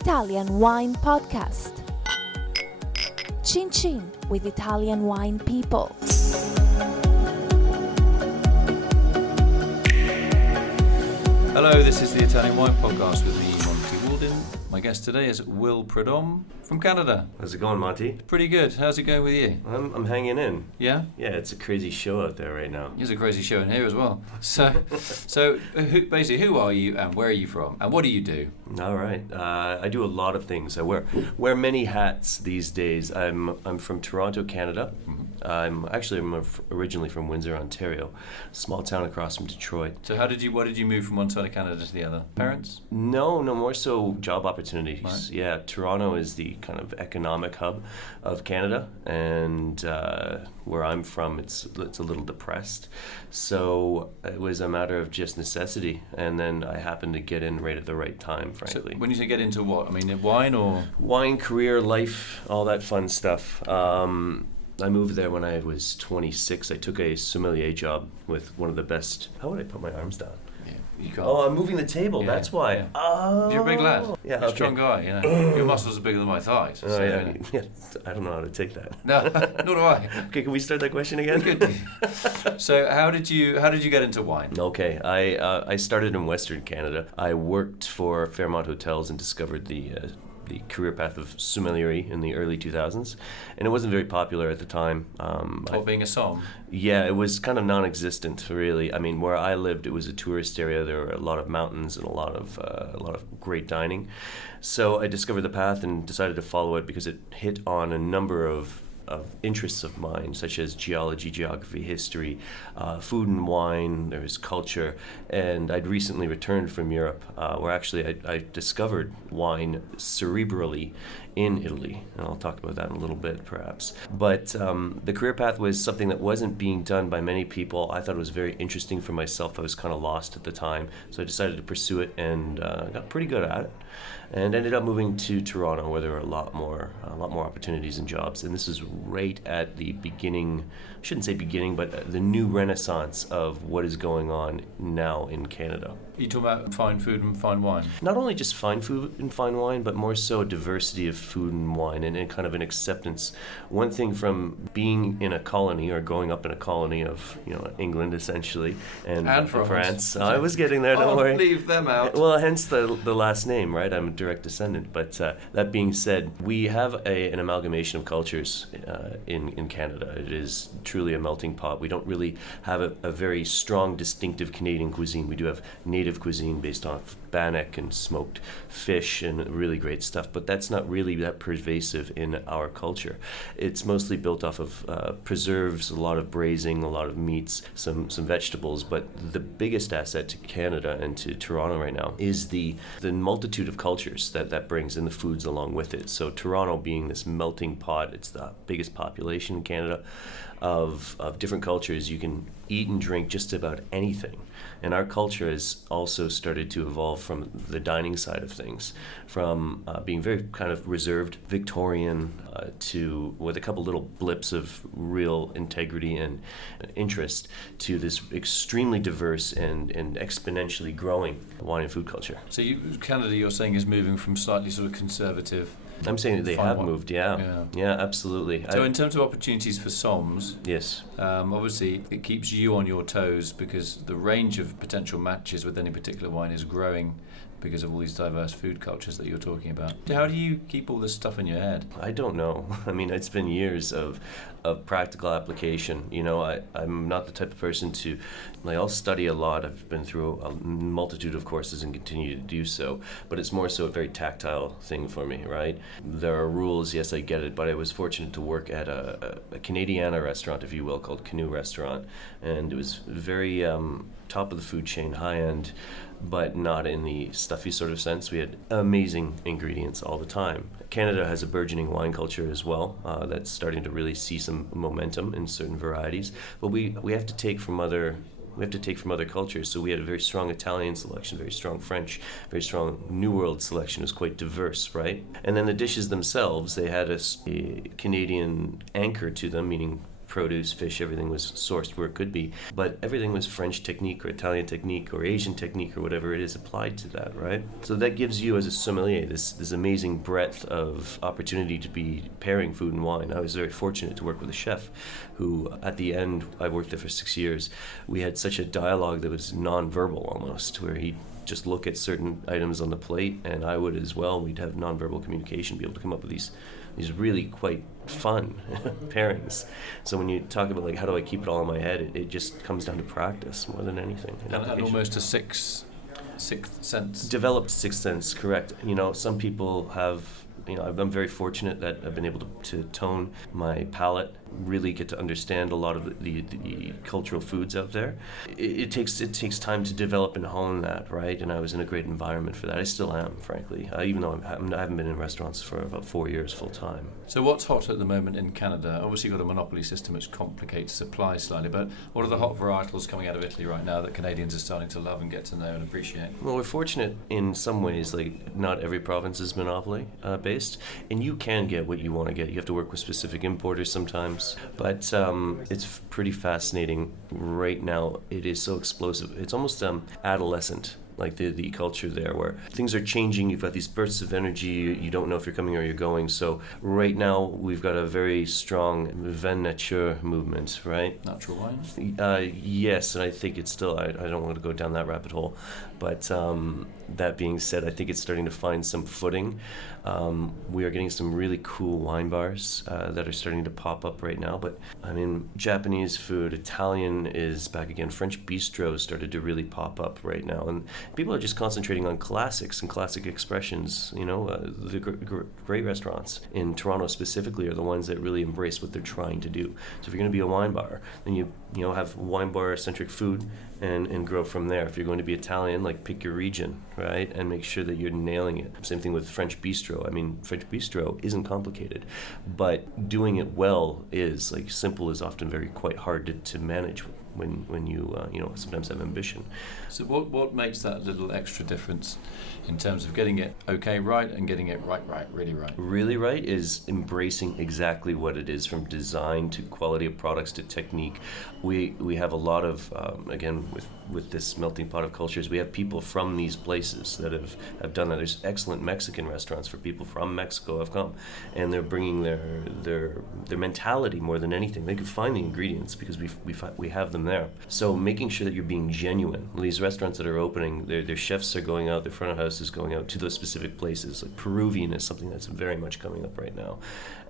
Italian Wine Podcast. Chin Chin with Italian wine people. Hello, this is the Italian Wine Podcast with me, Monty Waldin. My guest today is Will Predhomme from Canada. How's it going, Monty? Pretty good. How's it going with you? I'm hanging in. Yeah? Yeah, it's a crazy show out there right now. It's a crazy show in here as well. So who are you and where are you from and what do you do? All right. I do a lot of things. I wear many hats these days. I'm from Toronto, Canada. Mm-hmm. I'm originally from Windsor, Ontario, small town across from Detroit. So what did you move from one side of Canada to the other? Parents? No, more so job opportunities. Right. Yeah, Toronto is the kind of economic hub of Canada, and where I'm from, it's a little depressed. So it was a matter of just necessity, and then I happened to get in right at the right time, frankly. So when you say get into what? I mean, wine or? Wine, career, life, all that fun stuff. I moved there when I was 26. I took a sommelier job with one of the best. How would I put my arms down? Yeah, you can't. Oh, I'm moving the table. Yeah, That's why. yeah. Oh, You're a big lad. Yeah, You're a strong guy. You know, your muscles are bigger than my thighs. Oh, so, yeah. Yeah. I don't know how to take that. No, nor do I. Okay, can we start that question again? Good. So how did you get into wine? Okay, I started in Western Canada. I worked for Fairmont Hotels and discovered the career path of sommelier in the early 2000s, and it wasn't very popular at the time. Being a somm? Yeah, it was kind of non-existent, really. I mean, where I lived, it was a tourist area. There were a lot of mountains and a lot of great dining. So I discovered the path and decided to follow it because it hit on a number of interests of mine, such as geology, geography, history, food and wine, there's culture, and I'd recently returned from Europe, where actually I discovered wine cerebrally in Italy, and I'll talk about that in a little bit, perhaps. But the career path was something that wasn't being done by many people. I thought it was very interesting for myself. I was kind of lost at the time, so I decided to pursue it, and got pretty good at it. And ended up moving to Toronto, where there were a lot more opportunities and jobs. And this is right at the beginning, I shouldn't say beginning, but the new renaissance of what is going on now in Canada. You talk about fine food and fine wine. Not only just fine food and fine wine, but more so a diversity of food and wine and kind of an acceptance. One thing from being in a colony or growing up in a colony of England essentially and France. I was getting there. Don't worry. Leave them out. Well, hence the last name, right? I'm a direct descendant. But that being said, we have an amalgamation of cultures in Canada. It is truly a melting pot. We don't really have a very strong, distinctive Canadian cuisine. We do have native cuisine based on bannock and smoked fish and really great stuff, but that's not really that pervasive in our culture. It's mostly built off of preserves, a lot of braising, a lot of meats, some vegetables, but the biggest asset to Canada and to Toronto right now is the multitude of cultures that brings in the foods along with it. So Toronto being this melting pot, it's the biggest population in Canada of different cultures. You can eat and drink just about anything. And our culture has also started to evolve from the dining side of things, from being very kind of reserved, Victorian, to with a couple little blips of real integrity and interest, to this extremely diverse and exponentially growing wine and food culture. So Canada, you're saying, is moving from slightly sort of conservative. I'm saying that they have moved, yeah, absolutely. So in terms of opportunities for somms, yes, obviously it keeps you on your toes because the range of potential matches with any particular wine is growing because of all these diverse food cultures that you're talking about. How do you keep all this stuff in your head? I don't know. I mean, it's been years of practical application. I'm not the type of person to, I'll study a lot. I've been through a multitude of courses and continue to do so, but it's more so a very tactile thing for me, right? There are rules, yes, I get it, but I was fortunate to work at a Canadiana restaurant, if you will, called Canoe Restaurant, and it was very top of the food chain, high end, but not in the stuffy sort of sense. We had amazing ingredients all the time. Canada has a burgeoning wine culture as well that's starting to really see some momentum in certain varieties, but we have to take from other cultures. So we had a very strong Italian selection, very strong French, very strong New World selection. It was quite diverse, right? And then the dishes themselves, they had a Canadian anchor to them, meaning produce, fish, everything was sourced where it could be. But everything was French technique or Italian technique or Asian technique or whatever it is applied to that, right? So that gives you as a sommelier this amazing breadth of opportunity to be pairing food and wine. I was very fortunate to work with a chef who, at the end, I worked there for 6 years, we had such a dialogue that was non-verbal almost, where he'd just look at certain items on the plate, and I would as well. We'd have non-verbal communication, be able to come up with these really quite fun pairings. So when you talk about like how do I keep it all in my head, it just comes down to practice more than anything. And almost a sixth sense. Developed sixth sense, correct. Some people have. I'm very fortunate that I've been able to tone my palate, really get to understand a lot of the cultural foods out there. It takes time to develop and hone that, right? And I was in a great environment for that. I still am, frankly, even though I haven't been in restaurants for about 4 years full time. So what's hot at the moment in Canada? Obviously you've got a monopoly system which complicates supply slightly, but what are the hot varietals coming out of Italy right now that Canadians are starting to love and get to know and appreciate? Well, we're fortunate in some ways, like not every province is monopoly based, and you can get what you want to get. You have to work with specific importers sometimes, but it's pretty fascinating. Right now it is so explosive. It's almost adolescent, like the culture there, where things are changing. You've got these bursts of energy. You don't know if you're coming or you're going. So right now we've got a very strong vin nature movement, right? Natural wines? Yes, and I think it's still, I don't want to go down that rabbit hole, but that being said, I think it's starting to find some footing. We are getting some really cool wine bars that are starting to pop up right now. But I mean, Japanese food, Italian is back again. French bistros started to really pop up right now, and people are just concentrating on classics and classic expressions. The great restaurants in Toronto specifically are the ones that really embrace what they're trying to do. So if you're going to be a wine bar, then you have wine bar centric food and grow from there. If you're going to be Italian, like pick your region, right, and make sure that you're nailing it. Same thing with French bistro. I mean, French bistro isn't complicated, but doing it well is. Like, simple is often quite hard to manage when you sometimes have ambition. So what makes that little extra difference in terms of getting it okay right and getting it really right? Really right is embracing exactly what it is, from design to quality of products to technique. We have a lot of again with this melting pot of cultures, we have people from these places that have done that. There's excellent Mexican restaurants for people from Mexico have come, and they're bringing their mentality more than anything. They can find the ingredients because we have them there. So making sure that you're being genuine. These restaurants that are opening, their chefs are going out, their front of house is going out to those specific places. Like Peruvian is something that's very much coming up right now.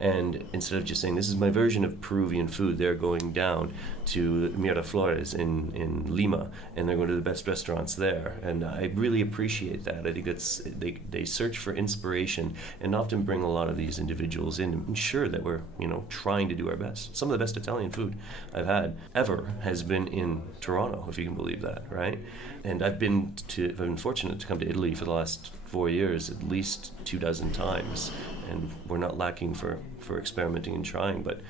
And instead of just saying, this is my version of Peruvian food, they're going down to Miraflores in Lima, and they're going to the best restaurants there. And I really appreciate that. I think they search for inspiration and often bring a lot of these individuals in and ensure that we're trying to do our best. Some of the best Italian food I've had ever has been in Toronto, if you can believe that, right? And I've been fortunate to come to Italy for the last 4 years at least 24 times, and we're not lacking for experimenting and trying, but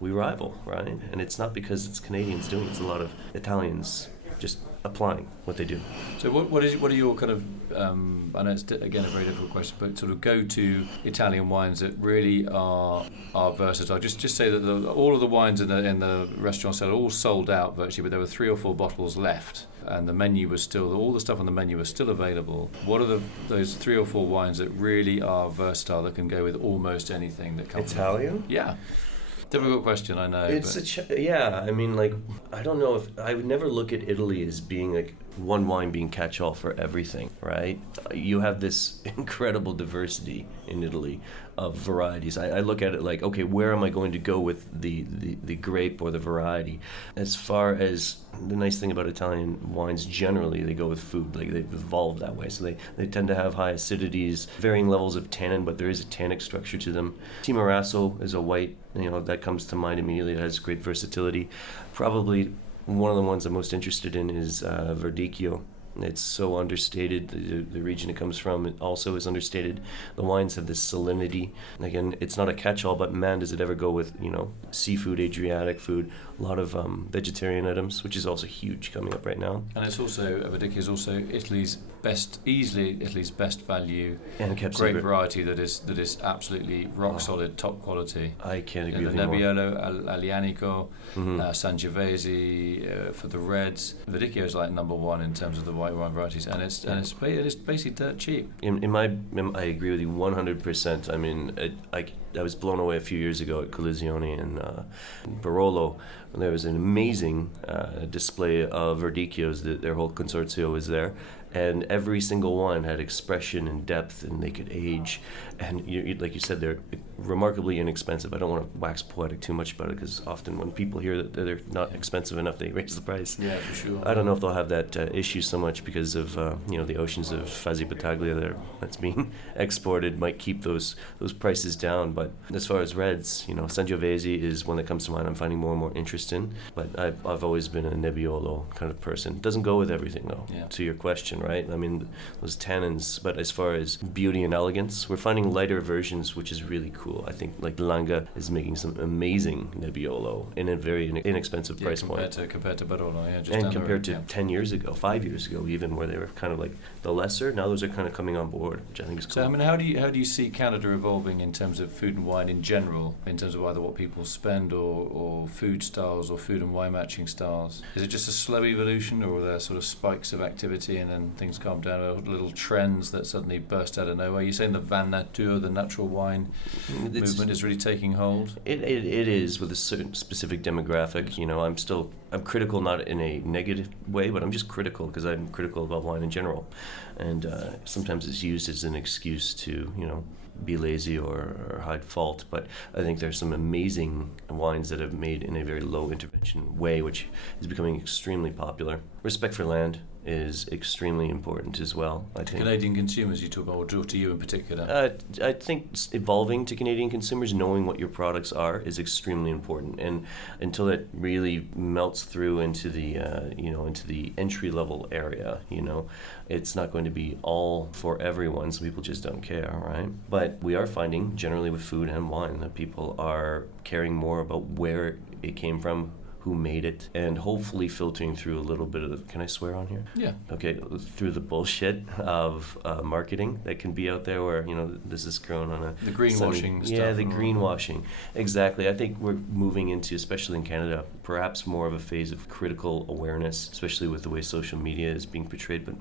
we rival, right? And it's not because it's Canadians doing it, it's a lot of Italians just applying what they do. So what are your kind of I know it's again a very difficult question, but sort of go-to Italian wines that really are versatile? Just say that all of the wines in the restaurant cellar all sold out virtually, but there were 3 or 4 bottles left, and the menu was still, all the stuff on the menu was still available. What are those 3 or 4 wines that really are versatile, that can go with almost anything that comes? Italian? Yeah. Difficult question, I know. It's I mean, like, I don't know if I would never look at Italy as being like one wine being catch-all for everything, right? You have this incredible diversity in Italy of varieties. I look at it like, okay, where am I going to go with the grape or the variety? As far as the nice thing about Italian wines, generally they go with food. Like, they've evolved that way, so they tend to have high acidities, varying levels of tannin, but there is a tannic structure to them. Timorasso is a white, that comes to mind immediately. It has great versatility. Probably one of the ones I'm most interested in is Verdicchio It's so understated. The region it comes from also is understated. The wines have this salinity. Again, it's not a catch-all, but man, does it ever go with, seafood, Adriatic food, a lot of vegetarian items, which is also huge coming up right now. And it's also, Verdicchio is also easily Italy's best value, And kept great secret. variety that is absolutely rock solid, top quality. I can't agree with The you more. Nebbiolo, Aglianico, Sangiovese for the reds. Verdicchio is like number one in terms of the white wine varieties, and it's basically dirt cheap. I agree with you 100%. I mean, I was blown away a few years ago at Collisione in Barolo. There was an amazing display of Verdicchios. Their whole consortio was there, and every single one had expression and depth, and they could age. And like you said, they're remarkably inexpensive. I don't want to wax poetic too much about it, because often when people hear that they're not expensive enough, they raise the price. Yeah, for sure. I don't know if they'll have that issue so much because of the oceans of Fasi Battaglia that's being exported might keep those prices down. But as far as reds, Sangiovese is one that comes to mind. I'm finding more and more interest in. But I've always been a Nebbiolo kind of person. Doesn't go with everything though. Yeah. To your question, right? I mean, those tannins. But as far as beauty and elegance, we're finding lighter versions, which is really cool. I think like Langa is making some amazing Nebbiolo in a very inexpensive price point. Compared to Barolo, yeah. Just And down the compared road, to 10 years ago, 5 years ago even, where they were kind of like the lesser, now those are kind of coming on board, which I think is cool. So, I mean, how do you see Canada evolving in terms of food and wine in general, in terms of either what people spend or food styles or food and wine matching styles? Is it just a slow evolution, or are there sort of spikes of activity and then things calm down, or little trends that suddenly burst out of nowhere? You're saying the Vin Nature, the natural wine movement is really taking hold? It is with a certain specific demographic. I'm critical, not in a negative way, but I'm just critical because I'm critical about wine in general. And sometimes it's used as an excuse to, be lazy or hide fault. But I think there's some amazing wines that have made in a very low intervention way, which is becoming extremely popular. Respect for land is extremely important as well, I think. Canadian consumers you talk about, or to you in particular? I think evolving to Canadian consumers, knowing what your products are, is extremely important. And until it really melts through into the into the entry level area, it's not going to be all for everyone. Some people just don't care, right? But we are finding generally with food and wine that people are caring more about where it came from, who made it, and hopefully filtering through a little bit of the, can I swear on here? Yeah. Okay, through the bullshit of marketing that can be out there where, this is grown on a... The greenwashing stuff. Yeah, the greenwashing. Exactly. I think we're moving into, especially in Canada, perhaps more of a phase of critical awareness, especially with the way social media is being portrayed, but,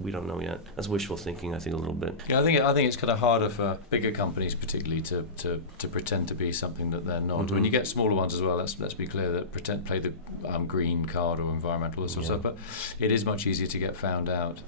we don't know yet. That's wishful thinking, I think, a little bit. Yeah, I think it's kind of harder for bigger companies particularly to pretend to be something that they're not. Mm-hmm. When you get smaller ones as well, let's be clear that play the green card or environmental, this sort of stuff, but it is much easier to get found out,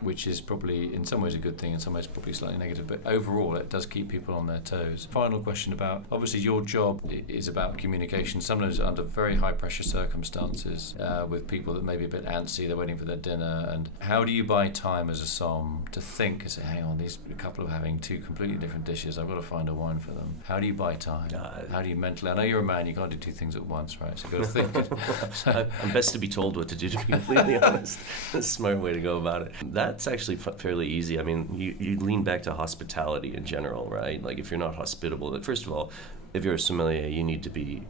which is probably in some ways a good thing, in some ways probably slightly negative, but overall it does keep people on their toes. Final question about, obviously your job is about communication, sometimes under very high pressure circumstances, with people that may be a bit antsy, they're waiting for their dinner, and how do you buy time as a somm to think and say, hang on, these couple are having two completely different dishes, I've got to find a wine for them. How do you buy time? How do you mentally, I know you're a man, you can't do two things at once, right? So you've got to think. I'm best to be told what to do, to be completely honest. That's a smart way to go about it. That's actually fairly easy. I mean, you lean back to hospitality in general, right? Like if you're not hospitable, first of all, if you're a sommelier, you need to be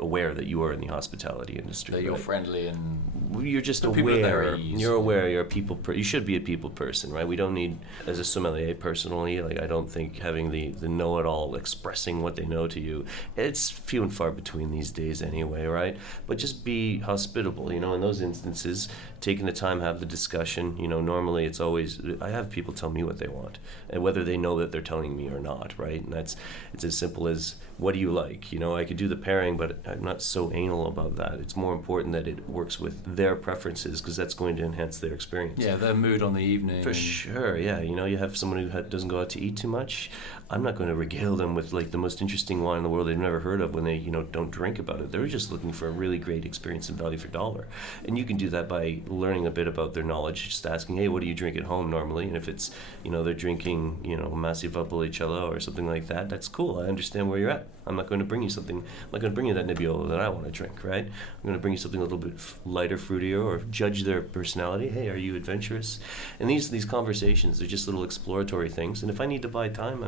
aware that you are in the hospitality industry. That you're friendly and you're just aware. You're aware. You're a people. You should be a people person, right? We don't need, as a sommelier, personally. Like I don't think having the know-it-all expressing what they know to you. It's few and far between these days, anyway, right? But just be hospitable. In those instances, taking the time, have the discussion. Normally it's always I have people tell me what they want, and whether they know that they're telling me or not, right? And it's as simple as, what do you like? I could do the pairing, but I'm not so anal about that. It's more important that it works with their preferences, because that's going to enhance their experience. Yeah, their mood on the evening. For sure, yeah. You have someone who doesn't go out to eat too much. I'm not going to regale them with like the most interesting wine in the world they've never heard of when they don't drink about it. They're just looking for a really great experience and value for dollar. And you can do that by learning a bit about their knowledge, just asking, hey, what do you drink at home normally? And if it's, they're drinking, Massey Valpolicella or something like that, that's cool. I understand where you're at. I'm not going to bring you that Nebbiolo that I want to drink, right? I'm going to bring you something a little bit lighter, fruitier, or judge their personality. Hey, are you adventurous? And these conversations, they're just little exploratory things. And if I need to buy time,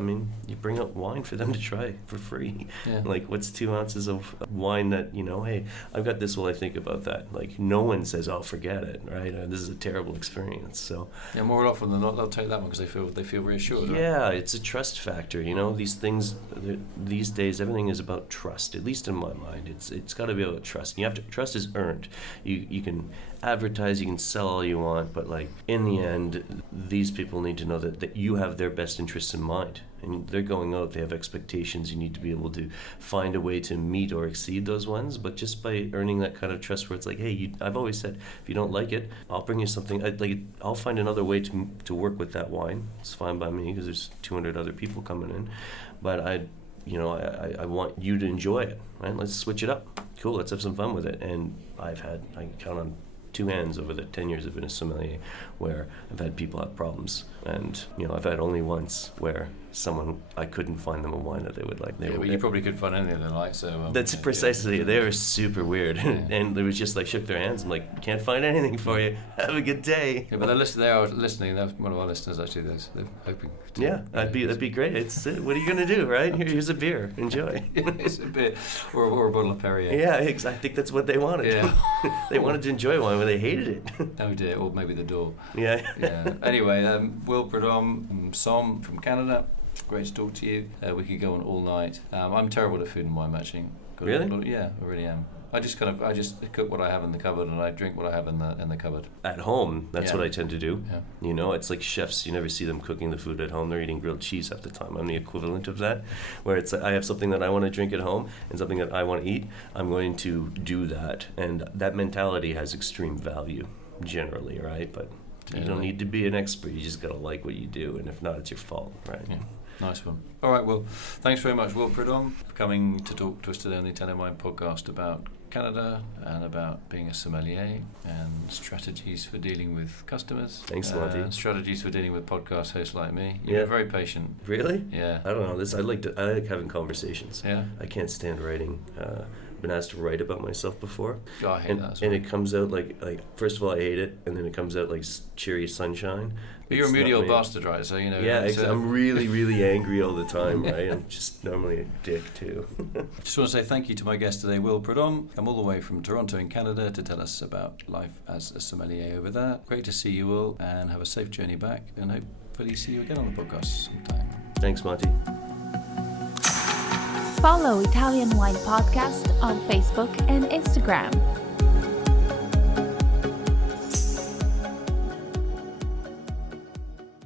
you bring out wine for them to try for free. Yeah. Like, what's 2 ounces of wine that, hey, I've got this while I think about that. Like, no one says, oh, forget it, right? This is a terrible experience. So yeah, more often than not, they'll take that one because they feel reassured. Yeah, right? It's a trust factor. These things, these days, everything is about trust. At least in my mind, it's got to be about trust. Trust is earned. You can advertise, you can sell all you want, but like in the end, these people need to know that you have their best interests in mind. And they're going out, they have expectations. You need to be able to find a way to meet or exceed those ones. But just by earning that kind of trust, where it's like, hey, I've always said, if you don't like it, I'll bring you something. I'll find another way to work with that wine. It's fine by me because there's 200 other people coming in. But I want you to enjoy it. Right? Let's switch it up. Cool. Let's have some fun with it. And I can count on 2 hands over the 10 years I've been a sommelier where I've had people have problems, and I've had only once where I couldn't find them a wine that they would like. You probably couldn't find anything they like. So that's precisely it. They were super weird, and they was just like shook their hands. I'm like, can't find anything for you. Have a good day. Yeah, but they are listening. That's one of our listeners actually. They're hoping. That'd be great. What are you gonna do, right? Here's a beer. Enjoy. It's a beer or a bottle of Perrier. Yeah, I think that's what they wanted. Yeah. They wanted to enjoy wine, but they hated it. Oh dear, or maybe the door. Yeah. Anyway, Will Predhomme, Somm from Canada. Great to talk to you. We could go on all night. I'm terrible at food and wine matching. Really? Yeah, I really am. I just cook what I have in the cupboard and I drink what I have in the cupboard. At home, that's what I tend to do. Yeah. It's like chefs. You never see them cooking the food at home. They're eating grilled cheese half the time. I'm the equivalent of that, where it's I have something that I want to drink at home and something that I want to eat. I'm going to do that, and that mentality has extreme value generally, right? But you don't need to be an expert. You just got to like what you do, and if not, it's your fault, right? Yeah. Nice one. All right, well, thanks very much, Will Predhomme, for coming to talk to us today on the Italian Wine Podcast about Canada and about being a sommelier and strategies for dealing with customers. Thanks, Monty. Strategies for dealing with podcast hosts like me. You're very patient. Really? Yeah. I don't know. I like having conversations. Yeah. I can't stand writing. I've been asked to write about myself before. Oh, I hate that as well. And it comes out like first of all I hate it, and then it comes out like cheery sunshine. But you're a moody old bastard, right? So Yeah, I'm really, really angry all the time, right? I'm just normally a dick too. Just want to say thank you to my guest today, Will Predhomme. Come all the way from Toronto in Canada to tell us about life as a sommelier over there. Great to see you, Will, and have a safe journey back, and hopefully see you again on the podcast sometime. Thanks, Monty. Follow Italian Wine Podcast on Facebook and Instagram.